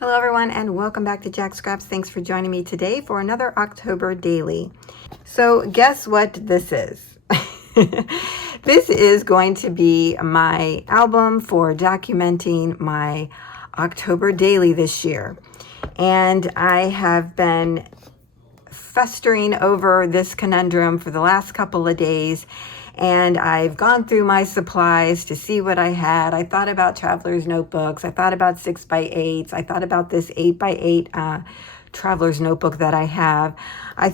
Hello everyone and welcome back to Jacqs. Thanks for joining me today for another October daily. So guess what this is? This is going to be my album for documenting my October daily this year. And I have been festering over this conundrum for the last couple of days. And I've gone through my supplies to see what I had. I thought about traveler's notebooks. I thought about 6x8s. I thought about this 8x8 traveler's notebook that I have. I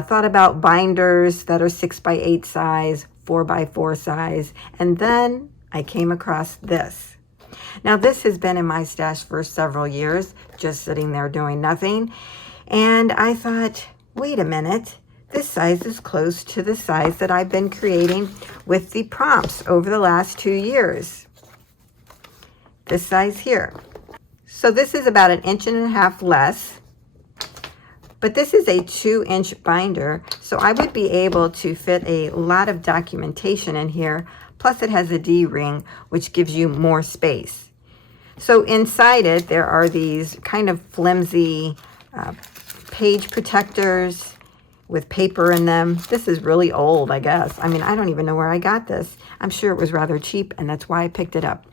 thought about binders that are 6x8 size, 4x4 size. And then I came across this. Now this has been in my stash for several years, just sitting there doing nothing. And I thought, wait a minute. This size is close to the size that I've been creating with the prompts over the last 2 years. This size here. So this is about 1.5 inches less, but this is a 2-inch binder. So I would be able to fit a lot of documentation in here. Plus it has a D-ring, which gives you more space. So inside it, there are these kind of flimsy page protectors with paper in them. This is really old, I guess. I mean, I don't even know where I got this. I'm sure it was rather cheap, and that's why I picked it up.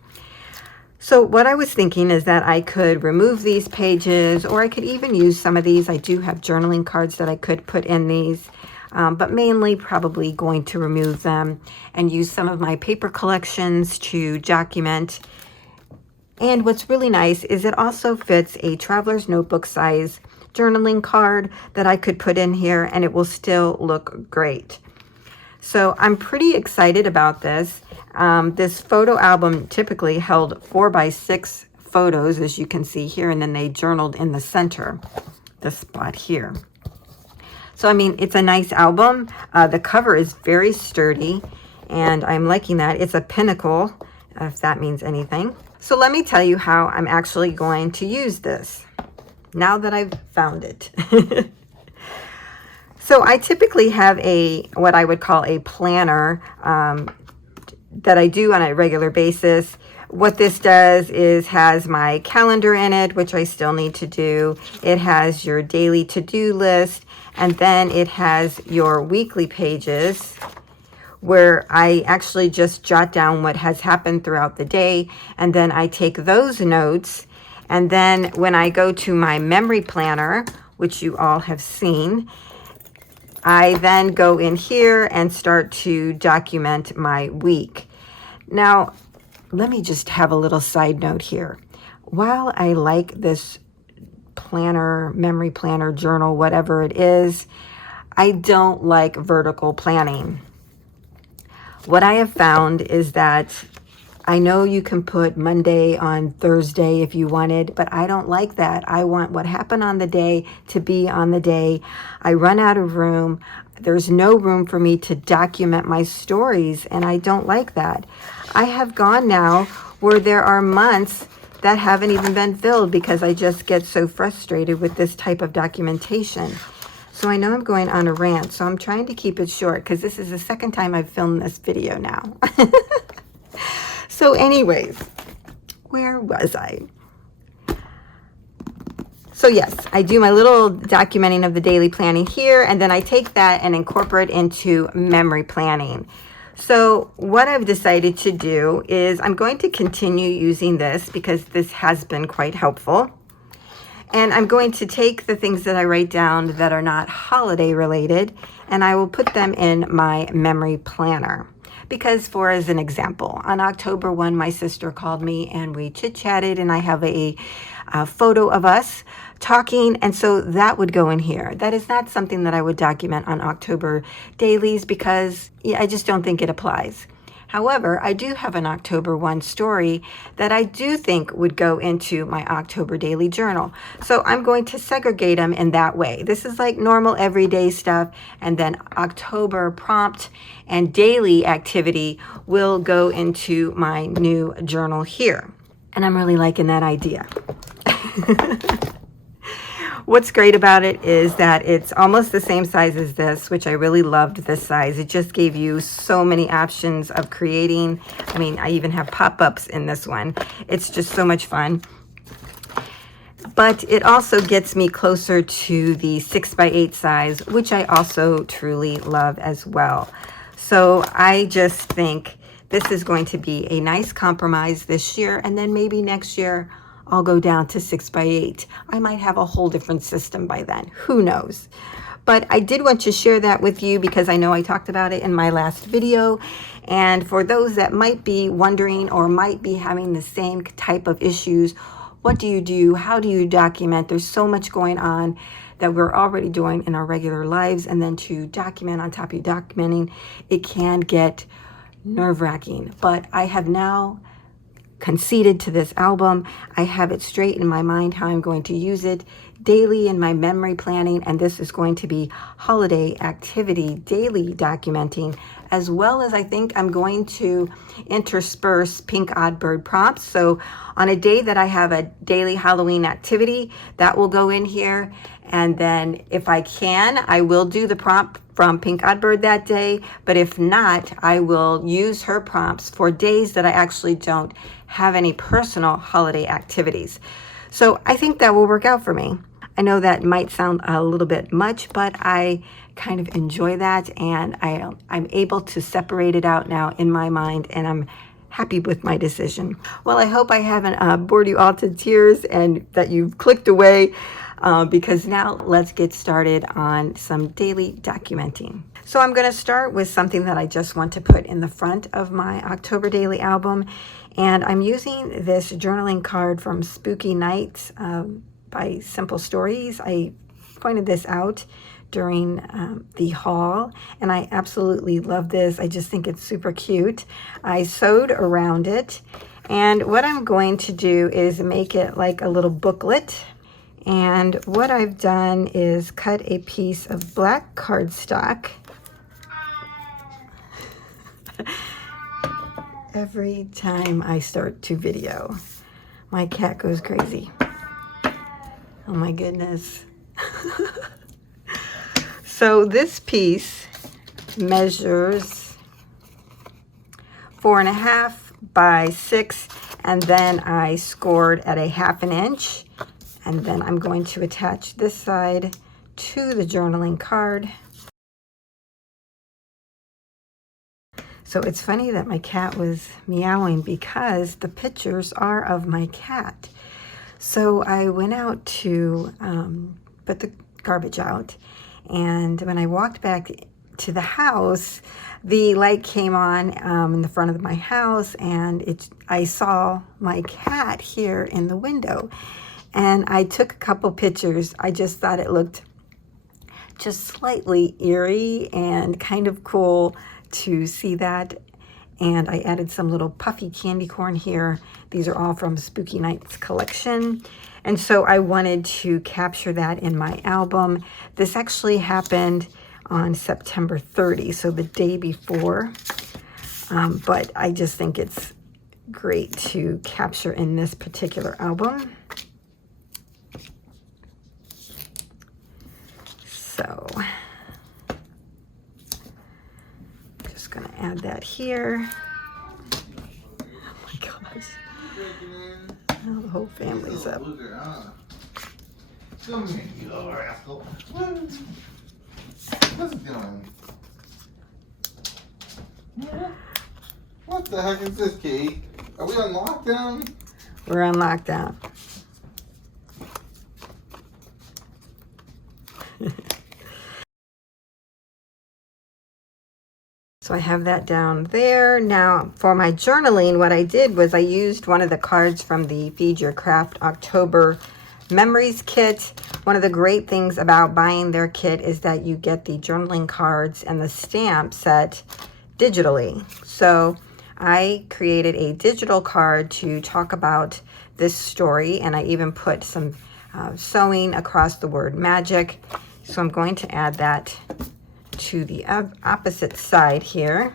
So what I was thinking is that I could remove these pages, or I could even use some of these. I do have journaling cards that I could put in these, but mainly probably going to remove them and use some of my paper collections to document. And what's really nice is it also fits a traveler's notebook size journaling card that I could put in here, and it will still look great. So I'm pretty excited about this. This photo album typically held 4x6 photos, as you can see here, and then they journaled in the center, this spot here. So I mean, it's a nice album. The cover is very sturdy, and I'm liking that. It's a pinnacle, if that means anything. So let me tell you how I'm actually going to use this now that I've found it. So I typically have what I would call a planner that I do on a regular basis. What this does is has my calendar in it, which I still need to do. It has your daily to-do list, and then it has your weekly pages, where I actually just jot down what has happened throughout the day, and then I take those notes, and then when I go to my memory planner, which you all have seen, I then go in here and start to document my week. Now, let me just have a little side note here. While I like this planner, memory planner, journal, whatever it is, I don't like vertical planning. What I have found is that I know you can put Monday on Thursday if you wanted, but I don't like that. I want what happened on the day to be on the day. I run out of room. There's no room for me to document my stories, and I don't like that. I have gone now where there are months that haven't even been filled because I just get so frustrated with this type of documentation. So I know I'm going on a rant, so I'm trying to keep it short because this is the second time I've filmed this video now. So anyways, where was I? So yes, I do my little documenting of the daily planning here, and then I take that and incorporate into memory planning. So what I've decided to do is I'm going to continue using this because this has been quite helpful. And I'm going to take the things that I write down that are not holiday related, and I will put them in my memory planner. Because as an example, on October 1, my sister called me and we chit-chatted, and I have a photo of us talking, and so that would go in here. That is not something that I would document on October dailies because I just don't think it applies. However, I do have an October 1 story that I do think would go into my October daily journal. So I'm going to segregate them in that way. This is like normal everyday stuff, and then October prompt and daily activity will go into my new journal here. And I'm really liking that idea. What's great about it is that it's almost the same size as this, which I really loved this size. It just gave you so many options of creating. I mean, I even have pop-ups in this one. It's just so much fun. but it also gets me closer to the 6x8 size, which I also truly love as well. So I just think this is going to be a nice compromise this year, and then maybe next year I'll go down to 6x8. I might have a whole different system by then. Who knows? But I did want to share that with you because I know I talked about it in my last video. And for those that might be wondering or might be having the same type of issues, what do you do? How do you document? There's so much going on that we're already doing in our regular lives. And then to document on top of documenting, it can get nerve-wracking. But I have now conceded to this album. I have it straight in my mind how I'm going to use it daily in my memory planning, and this is going to be holiday activity daily documenting, as well as I think I'm going to intersperse pink odd bird prompts. So on a day that I have a daily Halloween activity, that will go in here, and then if I can, I will do the prompt from Pink Oddbird that day, but if not, I will use her prompts for days that I actually don't have any personal holiday activities. So I think that will work out for me. I know that might sound a little bit much, but I kind of enjoy that, and I'm able to separate it out now in my mind, and I'm happy with my decision. Well, I hope I haven't bored you all to tears and that you've clicked away, because now let's get started on some daily documenting. So I'm going to start with something that I just want to put in the front of my October daily album, and I'm using this journaling card from Spooky Nights by Simple Stories. I pointed this out during the haul, and I absolutely love this. I just think it's super cute. I sewed around it, and what I'm going to do is make it like a little booklet. And what I've done is cut a piece of black cardstock. Every time I start to video, my cat goes crazy. Oh my goodness. So this piece measures 4.5 by 6, and then I scored at a 1/2 inch. And then I'm going to attach this side to the journaling card. So it's funny that my cat was meowing because the pictures are of my cat. So I went out to put the garbage out, and when I walked back to the house, the light came on in the front of my house, and I saw my cat here in the window. And I took a couple pictures. I just thought it looked just slightly eerie and kind of cool to see that. And I added some little puffy candy corn here. These are all from Spooky Nights collection. And so I wanted to capture that in my album. This actually happened on September 30, so the day before. But I just think it's great to capture in this particular album. So just gonna add that here. Oh my gosh. Now the whole family's up. Come here, you little rascal. What's doing? What the heck is this, Kate? Are we on lockdown? We're on lockdown. So I have that down there. Now for my journaling, what I did was I used one of the cards from the Feed Your Craft October Memories kit. One of the great things about buying their kit is that you get the journaling cards and the stamp set digitally. So I created a digital card to talk about this story, and I even put some sewing across the word magic. So I'm going to add that to the opposite side here.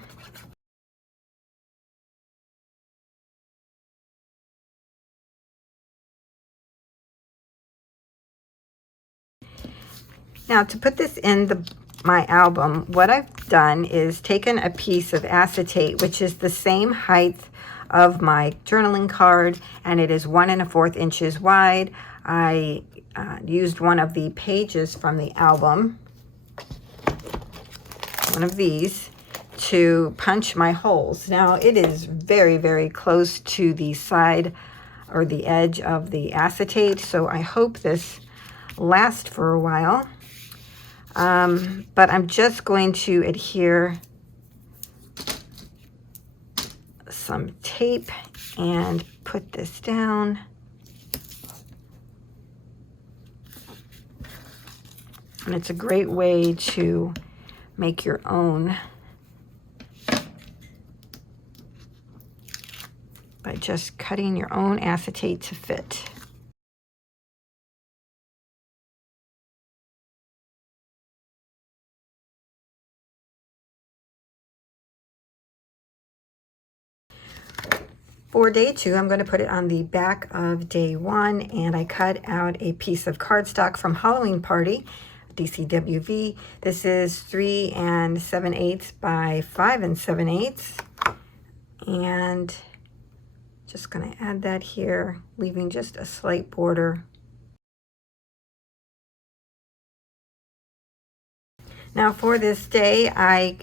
Now to put this in my album, what I've done is taken a piece of acetate, which is the same height of my journaling card, and it is 1 1/4 inches wide. I used one of the pages from the album, one of these, to punch my holes. Now it is very, very close to the side or the edge of the acetate, so I hope this lasts for a while. But I'm just going to adhere some tape and put this down. And it's a great way to make your own by just cutting your own acetate to fit. For day 2, I'm going to put it on the back of day 1, and I cut out a piece of cardstock from Halloween Party, DCWV. This is 3 7/8 by 5 7/8, and just going to add that here, leaving just a slight border. Now for this day, I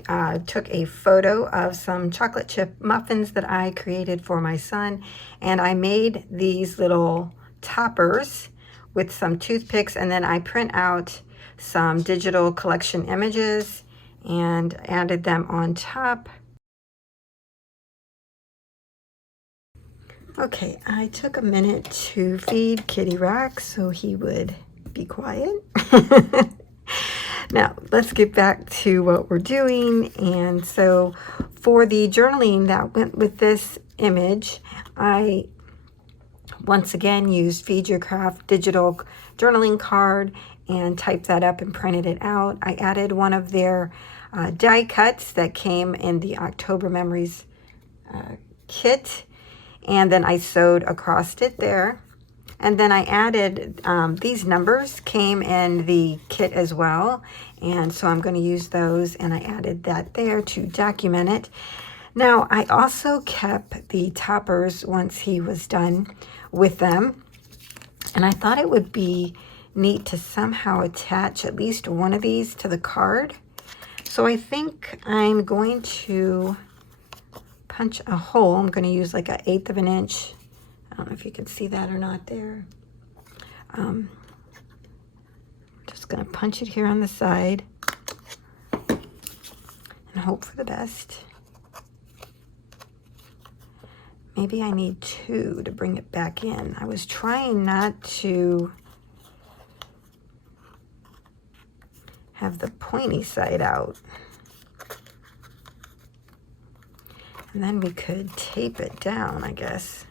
took a photo of some chocolate chip muffins that I created for my son, and I made these little toppers with some toothpicks, and then I print out some digital collection images and added them on top. Okay, I took a minute to feed Kitty Rack so he would be quiet. Now, let's get back to what we're doing. And so for the journaling that went with this image, I once again used Feed Your Craft digital journaling card and typed that up and printed it out. I added one of their die cuts that came in the October Memories kit, and then I sewed across it there. And then I added, these numbers came in the kit as well. And so I'm going to use those, and I added that there to document it. Now, I also kept the toppers once he was done with them. And I thought it would be neat to somehow attach at least one of these to the card. So I think I'm going to punch a hole. I'm going to use like 1/8 of an inch. I don't know if you can see that or not there. Just going to punch it here on the side and hope for the best. Maybe I need 2 to bring it back in. I was trying not to have the pointy side out. And then we could tape it down, I guess.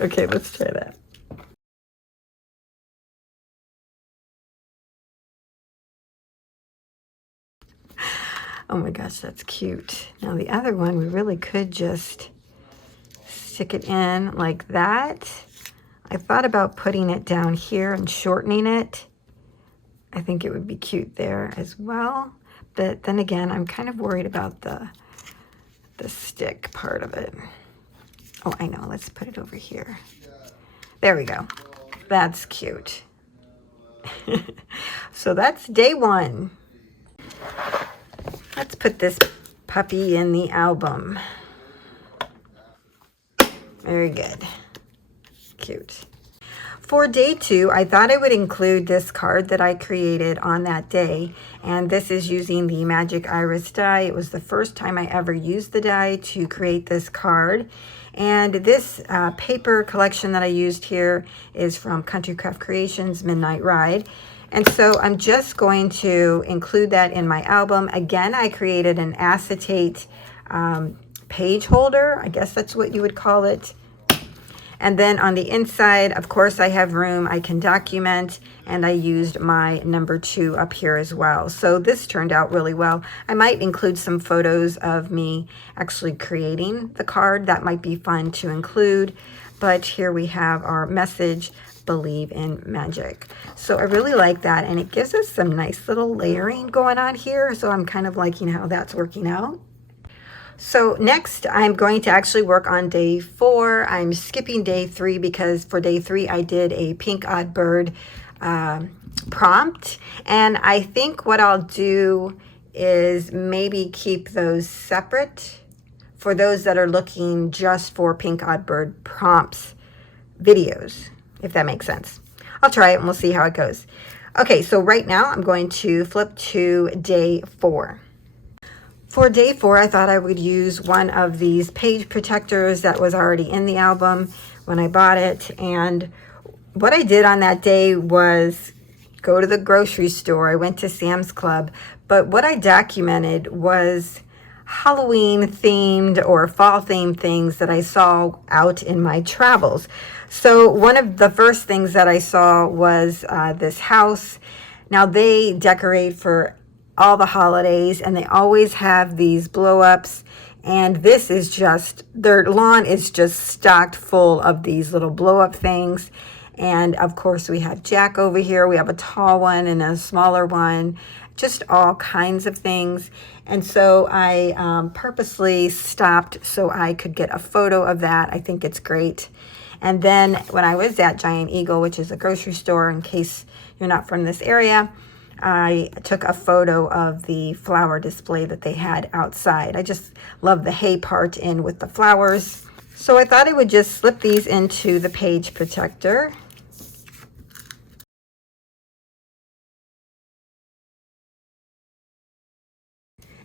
Okay, let's try that. Oh my gosh, that's cute. Now the other one, we really could just stick it in like that. I thought about putting it down here and shortening it. I think it would be cute there as well. But then again, I'm kind of worried about the stick part of it. Oh, I know. Let's put it over here. There we go. That's cute. So that's day 1. Let's put this puppy in the album. Very good. Cute. For day 2, I thought I would include this card that I created on that day. And this is using the Magic Iris die. It was the first time I ever used the die to create this card. And this paper collection that I used here is from Country Craft Creations Midnight Ride. And so I'm just going to include that in my album. Again, I created an acetate page holder. I guess that's what you would call it. And then on the inside, of course, I have room I can document, and I used my number 2 up here as well. So this turned out really well. I might include some photos of me actually creating the card. That might be fun to include. But here we have our message, Believe in Magic. So I really like that, and it gives us some nice little layering going on here. So I'm kind of liking how that's working out. So next I'm going to actually work on day 4. I'm skipping day 3 because for day 3 I did a pink odd bird prompt, and I think what I'll do is maybe keep those separate for those that are looking just for pink odd bird prompts videos, if that makes sense. I'll try it and we'll see how it goes. Okay, so right now I'm going to flip to day 4. For day 4, I thought I would use one of these page protectors that was already in the album when I bought it. And what I did on that day was go to the grocery store. I went to Sam's Club. But what I documented was Halloween themed or fall themed things that I saw out in my travels. So one of the first things that I saw was this house. Now they decorate for all the holidays and they always have these blow-ups, and this is just, their lawn is just stocked full of these little blow-up things. And of course we have Jack over here. We have a tall one and a smaller one, just all kinds of things. And so I purposely stopped so I could get a photo of that. I think it's great. And then when I was at Giant Eagle, which is a grocery store, in case you're not from this area, I took a photo of the flower display that they had outside. I just love the hay part in with the flowers. So I thought I would just slip these into the page protector.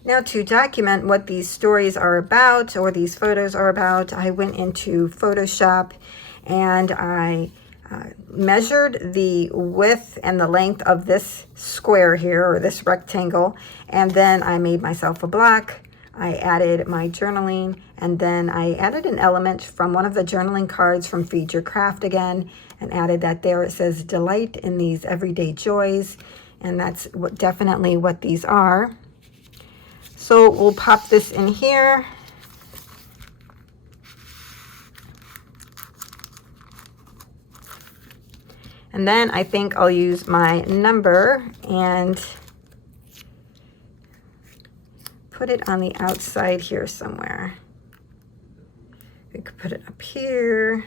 Now to document what these stories are about or these photos are about, I went into Photoshop and I measured the width and the length of this square here, or this rectangle, and then I made myself a block. I added my journaling, and then I added an element from one of the journaling cards from Feed Your Craft again, and added that there. It says delight in these everyday joys, and that's definitely what these are. So we'll pop this in here. And then I think I'll use my number and put it on the outside here somewhere. We could put it up here.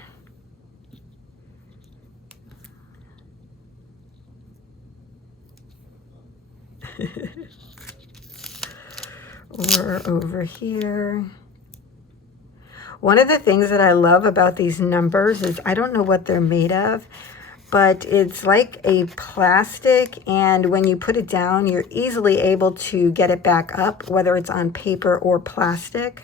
Or over here. One of the things that I love about these numbers is I don't know what they're made of, but it's like a plastic, and when you put it down, you're easily able to get it back up, whether it's on paper or plastic.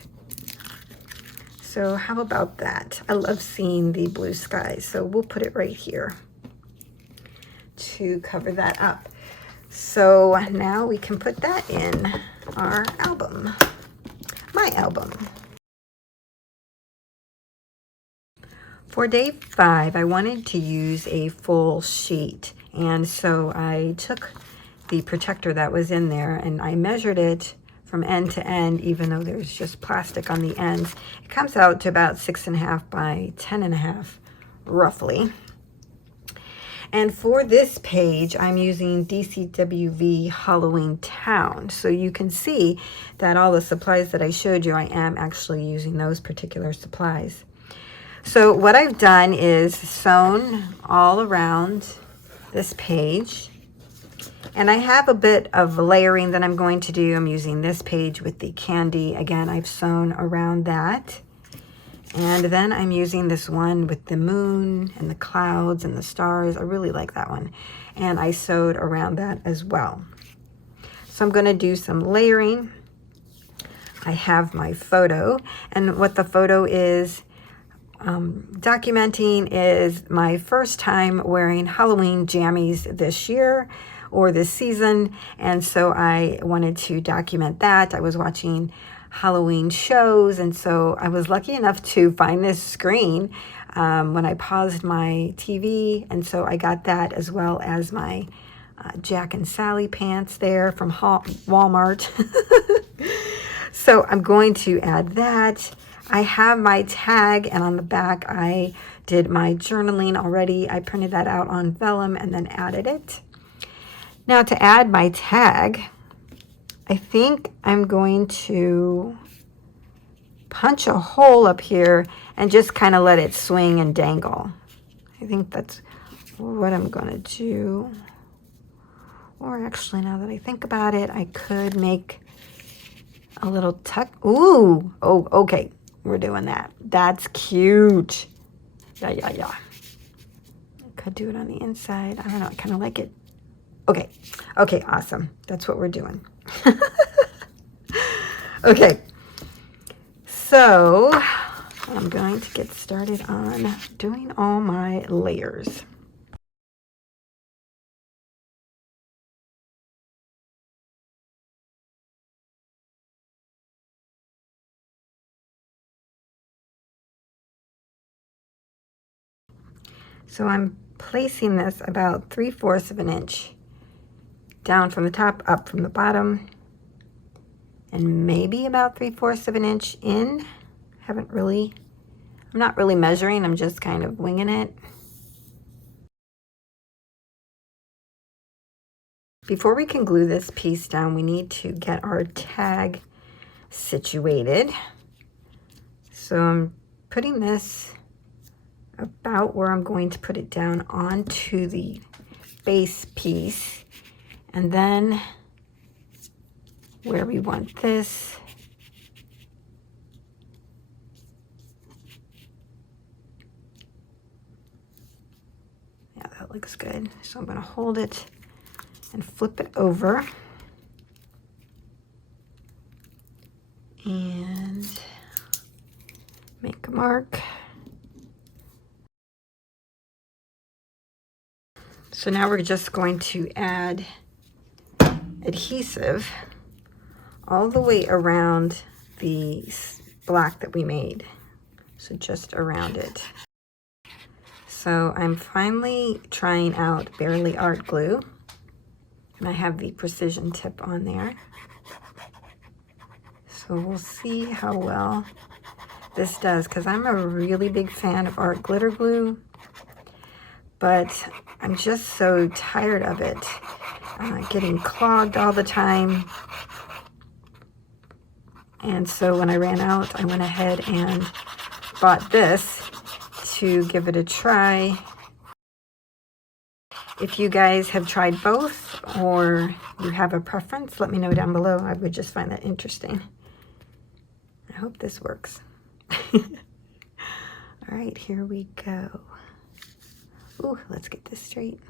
So how about that? I love seeing the blue skies, so we'll put it right here to cover that up. So now we can put that in our album, my album. For day 5, I wanted to use a full sheet, and so I took the protector that was in there and I measured it from end to end, even though there's just plastic on the ends. It comes out to about 6.5 by 10.5, roughly. And for this page, I'm using DCWV Halloween Town. So you can see that all the supplies that I showed you, I am actually using those particular supplies. So what I've done is sewn all around this page. And I have a bit of layering that I'm going to do. I'm using this page with the candy. Again, I've sewn around that. And then I'm using this one with the moon and the clouds and the stars. I really like that one. And I sewed around that as well. So I'm going to do some layering. I have my photo. And what the photo is documenting is my first time wearing Halloween jammies this year or this season. And so I wanted to document that. I was watching Halloween shows, and so I was lucky enough to find this screen when I paused my TV, and so I got that as well as my Jack and Sally pants there from Walmart. So I'm going to add that. I have my tag, and on the back I did my journaling already. I printed that out on vellum and then added it. Now to add my tag, I think I'm going to punch a hole up here and just kind of let it swing and dangle. I think that's what I'm gonna do. Or actually, now that I think about it, I could make a little tuck. Ooh, oh, okay, we're doing that. That's cute. Yeah. I could do it on the inside. I don't know, I kind of like it. Okay, awesome. That's what we're doing. Okay, so I'm going to get started on doing all my layers. So I'm placing this about 3/4 of an inch down from the top, up from the bottom, and maybe about 3/4 of an inch in. I'm not really measuring, I'm just kind of winging it. Before we can glue this piece down, we need to get our tag situated. So I'm putting this about where I'm going to put it down onto the base piece, and then where we want this, yeah, that looks good. So I'm going to hold it and flip it over and make a mark. So now we're just going to add adhesive all the way around the block that we made. So just around it. So I'm finally trying out Barely Art glue, and I have the precision tip on there. So we'll see how well this does, because I'm a really big fan of art glitter glue, but I'm just so tired of it getting clogged all the time. And so when I ran out, I went ahead and bought this to give it a try. If you guys have tried both or you have a preference, let me know down below. I would just find that interesting. I hope this works. All right, here we go. Ooh, let's get this straight.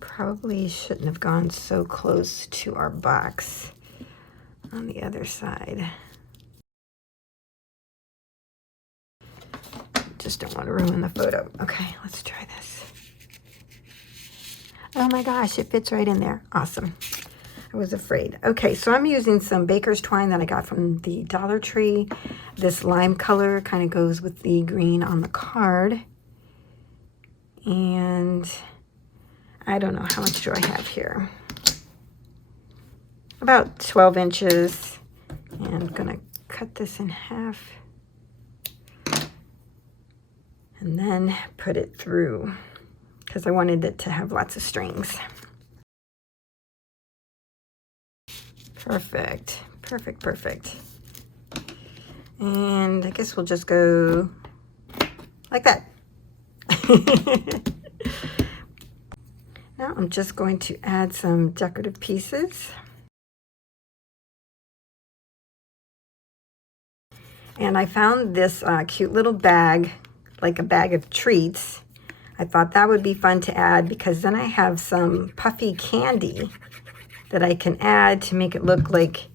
Probably shouldn't have gone so close to our box on the other side. Just don't want to ruin the photo. Okay, let's try this. Oh my gosh, it fits right in there. Awesome. I was afraid. Okay, so I'm using some baker's twine that I got from the Dollar Tree. This lime color kind of goes with the green on the card. And I don't know, how much do I have here? About 12 inches. And I'm gonna cut this in half and then put it through, because I wanted it to have lots of strings. Perfect, perfect. And I guess we'll just go like that. Now I'm just going to add some decorative pieces. And I found this cute little bag, like a bag of treats. I thought that would be fun to add, because then I have some puffy candy that I can add to make it look like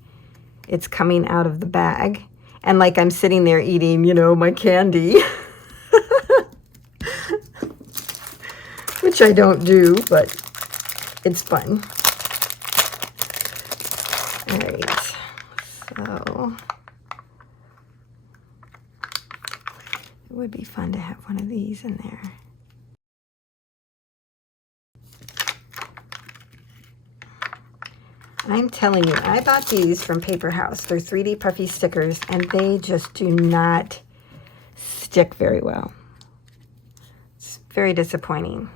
it's coming out of the bag. And like I'm sitting there eating, you know, my candy. Which I don't do, but it's fun. All right, so it would be fun to have one of these in there. I'm telling you, I bought these from Paper House. They're 3D Puffy Stickers, and they just do not stick very well. It's very disappointing.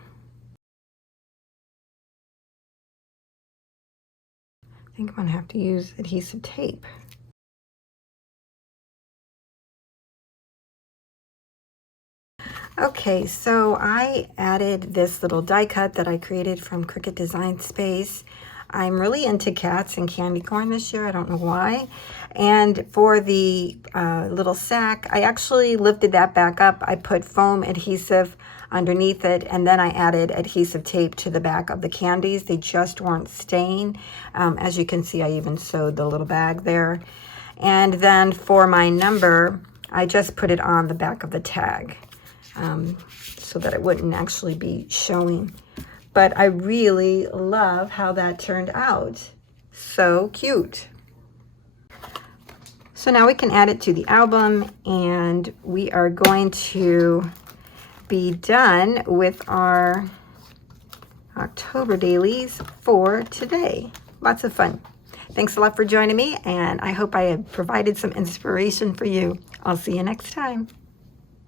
I think I'm gonna have to use adhesive tape. Okay, so I added this little die cut that I created from Cricut Design Space. I'm really into cats and candy corn this year. I don't know why. And for the little sack, I actually lifted that back up. I put foam adhesive underneath it, and then I added adhesive tape to the back of the candies. They just weren't staying. As you can see, I even sewed the little bag there. And then for my number, I just put it on the back of the tag so that it wouldn't actually be showing. But I really love how that turned out. So cute. So now we can add it to the album, and we are going to be done with our October dailies for today. Lots of fun. Thanks a lot for joining me, and I hope I have provided some inspiration for you. I'll see you next time.